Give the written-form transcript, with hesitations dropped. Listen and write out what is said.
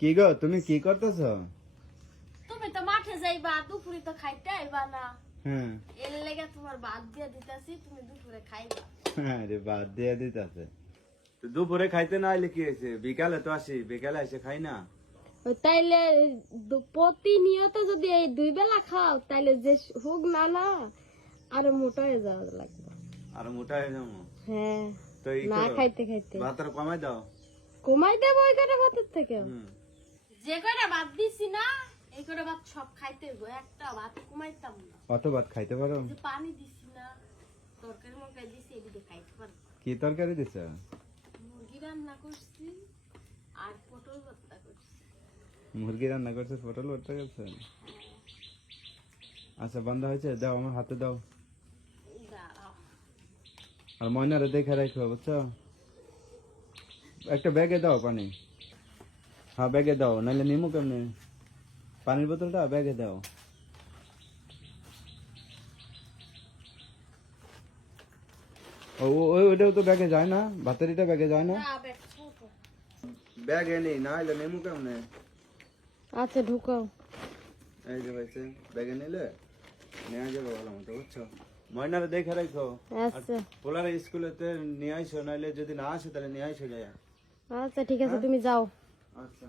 কি গো তুমি কি করতেছ? তুমি তো মাঠে যাইবা, দুপুরে তো খাইতে আইবা না। হ্যাঁ এর লেগে তোমার ভাত দিয়ে দিতেছি, তুমি দুপুরে খাইবা। আরে বাদ দিয়ে দিতেছে। দুপুরে খাইতে না আইলে কি হয়েছে? বিকালে তো আসি, বিকালে এসে খাই না। তাইলে প্রতিনিয়ত যদি এই 2 বেলা খাও তাইলে যে হোক না না আরো মোটা হয়ে যাওয়া লাগবে। আর মোটা হয়ে যাবো। হ্যাঁ, তো এই না করো, খাইতে খাইতে ভাতটা কমাই দাও। কমাই দেবো ওই কটা ভাতের থেকে। হুম। যে কটা ভাত দিছি না এই কটা ভাত সব খাইতে হইব, একটা ভাত কমাইতাম না। অত ভাত খাইতে পারো? যে পানি দিছি না, তরকারি মরকারি দিছি, এদিকে খাইতে পারবো। কি তরকারি দিছ? মুরগি রান্না করছি আর পটল ভর্তা করছি। মুরগি রান্না করছে, পটল ভর্তা করছে। আচ্ছা বন্ধ হয়েছে, দাও আমার হাতে দাও। দাঁড়াও, আর ময়নারে দেখে রাখো বুঝছো। একটা ব্যাগে দাও পানি। হ্যাঁ ব্যাগে দাও, নাহলে নিমু কেমনে? পানির বোতলটা ব্যাগে দাও। ওইটাও তো ব্যাগে যায় না, ভাতের এটা ব্যাগে যায় না। না বেশ ছোট। ব্যাগে নেই, না হলে নেমু কেমনে? আচ্ছা ঢুকাও। এই যে ভাইছে ব্যাগে নিলে নেওয়া যাবে ভালো মতো বুঝছো। ময়নারে দেখে রাখো। আচ্ছা পোলারে স্কুলেতে নিয়ে আইসো, নাহলে যদি না আসে তাহলে নিয়ে আইসো যায়। আচ্ছা ঠিক আছে, তুমি যাও। আচ্ছা।